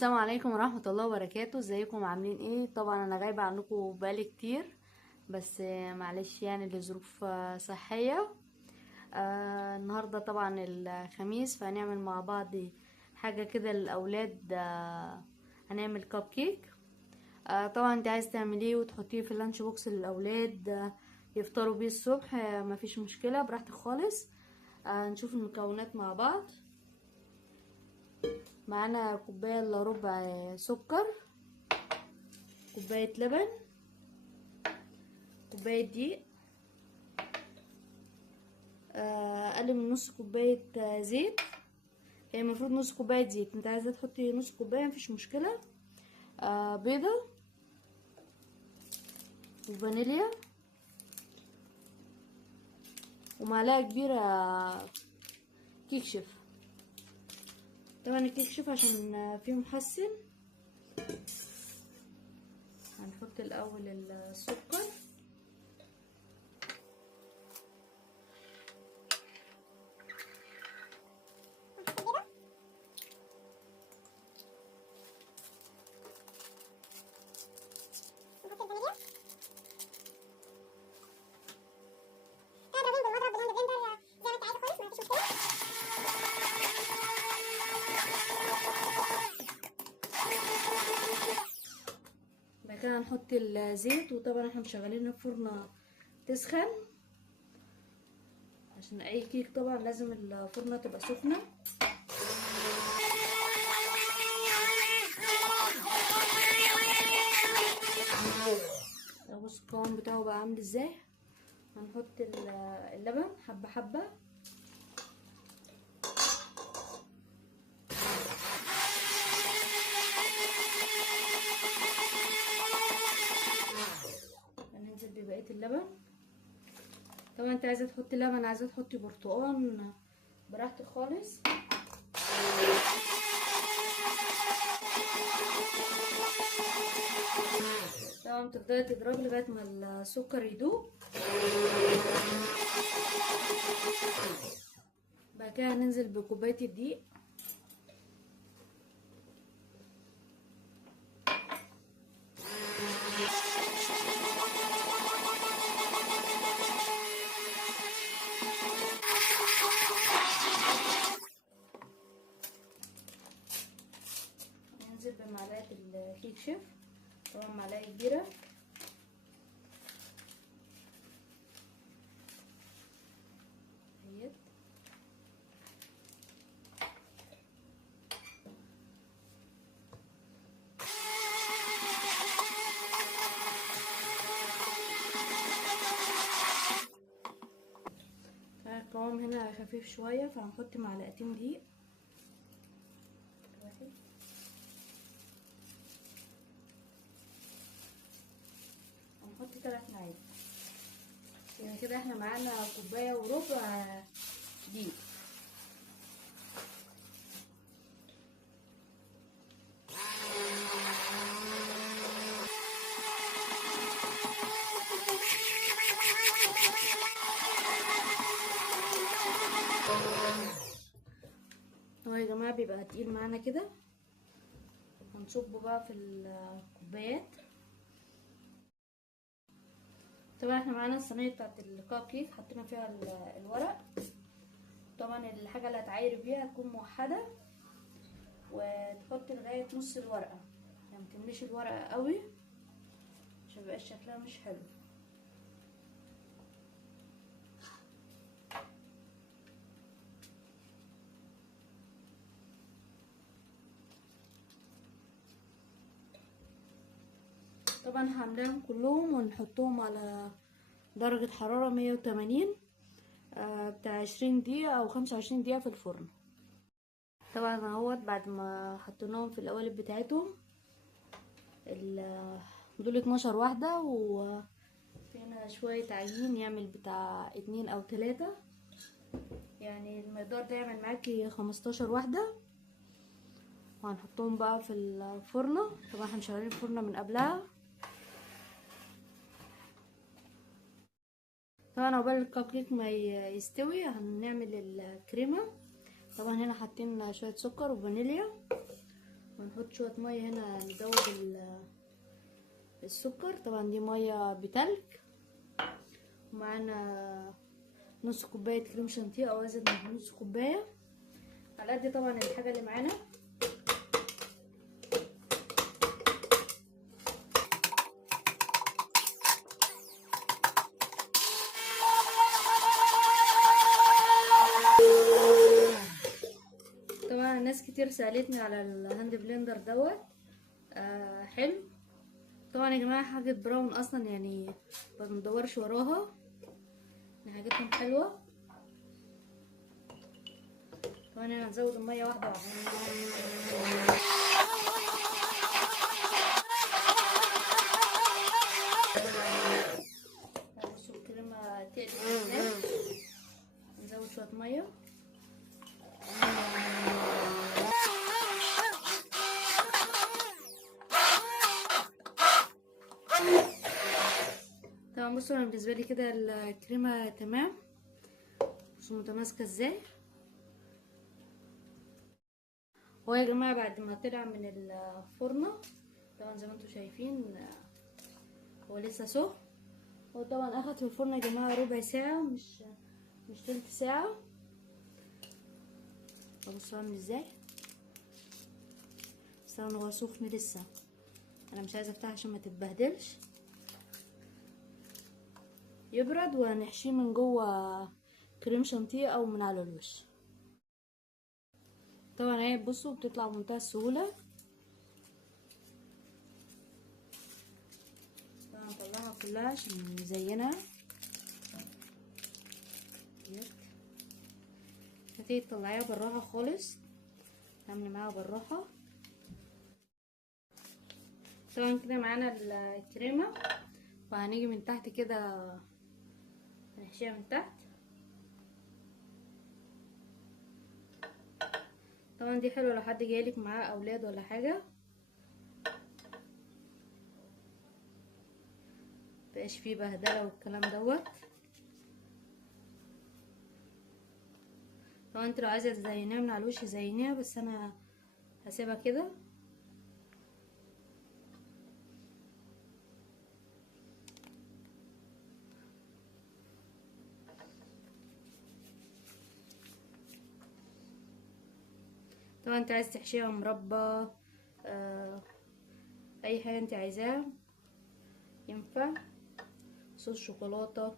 السلام عليكم ورحمة الله وبركاته. ازيكم عاملين ايه؟ طبعا انا غايبة عنكم بقالي كتير، بس معلش يعني لظروف صحية. النهاردة طبعا الخميس، فهنعمل مع بعض حاجة كده للأولاد. هنعمل كب كيك. طبعا انت عايز تعمليه وتحطيه في اللانش بوكس للأولاد، يفطروا بيه الصبح. مفيش مشكلة، براحتك خالص. نشوف المكونات مع بعض. معانا كوباية الا ربع سكر، كوباية لبن، كوباية دقيق، اقل من نص كوباية زيت. هي المفروض نص كوباية زيت، انت عايزة تحطي نص كوباية مفيش مشكلة. بيضة وفانيليا ومعلقة كبيرة كيك شيف. طبعا الكيك شيف عشان فيه محسن. هنحط الاول السكر، بعد كده هنحط الزيت. وطبعا احنا مشغلين الفرن تسخن، عشان اي كيك طبعا لازم الفرنة تبقى سخنة. بص القوام بتاعه بقى عامل ازاي. هنحط اللبن حبة حبة. هننزل ببقية اللبن. طبعا انت عايزة تحطي لبن، عايزة تحطي برتقان، براحتك خالص. طبعا تفضلي تضربي لغاية ما السكر يدوب. بعد كده هننزل بكوباية الدقيق. ننزل بمعلقة الكيك شيف، طبعا معلقة كبيرة. القوام هنا خفيف شوية، فهنحط معلقتين دقيق. هنحط 3 معالق. يعني كده احنا معانا كوباية وربع دقيق. اهو يا جماعة بيبقى تقيل معانا كده. هنصبه بقى في الكوبايات. طبعا احنا معانا الصينية بتاعت الكب كيك، حطينا فيها الورق. طبعا الحاجة اللي هتعايري بيها تكون موحدة، وتحطي لغاية نص الورقة، يعني متمليش الورقة قوي عشان ميبقاش شكلها مش حلو. طبعا هعملهم كلهم ونحطهم على درجة حرارة 180 بتاع 20 دقيقة او 25 دقيقة في الفرن. طبعا اهوت بعد ما حطيناهم في القوالب بتاعتهم، دول 12 واحدة، وفينا شوية عجين يعمل بتاع 2 او 3، يعني المقدار ده يعمل معاكي 15 واحدة. وهنحطهم بقى في الفرنة. طبعا احنا مشغلين الفرنة من قبلها. طبعا عقبال الكب كيك ما يستوي هنعمل الكريمة. طبعا هنا حاطين شوية سكر وفانيليا، ونحط شويه ميه هنا ندوب السكر. طبعا دي ميه بتلج. ومعانا نص كوبايه كريم شانتيه او ازيد من نص كوبايه، على قد طبعا الحاجه اللي معانا. طبعا ناس كتير سألتني على الهاند بلندر دوت. حلو. طبعا يا جماعه حاجه براون اصلا يعني ما بندورش وراها، حاجتهم حلوه. طبعا انا هنزود الميه واحده واحده. بصوا الكريمه تقلت ازاي. نزود شويه ميه. طبعا بصوا انا بالنسبه لي كده الكريمه تمام. بصوا متماسكه ازاي. هو يا جماعه بعد ما طلع من الفرن طبعا زي ما انتم شايفين هو لسه سخن. هو طبعا اخد في الفرن يا جماعه ربع ساعه، مش تلت ساعه. بصوا عامل ازاي. بس طبعا هو سخن لسه، انا مش عايزه افتحه عشان ما تتبهدلش. يبرد وهنحشيه من جوه كريم شانتيه او من على الوش. طبعا اهي بصوا بتطلع بمنتهى السهوله. طبعا نطلعها كلها عشان نزينها. هتيجي تطلعيها بالراحه خالص، تعملي معاها بالراحه. طبعا كده معانا الكريمه، وهنيجي من تحت كده هنحشيها من تحت. طبعا دي حلوه لو حد جايلك معاه اولاد ولا حاجه، مبقاش فيه بهدله والكلام دوت. طبعا انت لو عايزه تزينيها من على الوش زينيها، بس انا هسيبها كده. طبعا انت عايز تحشيها مربى، اي حاجه انت عايزاها ينفع. صوص شوكولاته.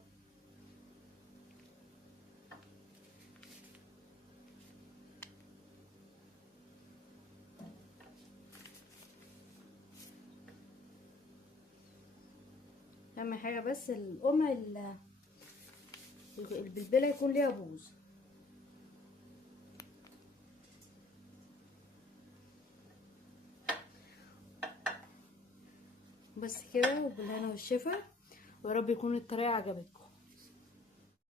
اهم حاجه بس القمع البلبله يكون ليها بوز. بس كده، وبالهنا والشفا، ويا رب يكون الطريقه عجبتكم.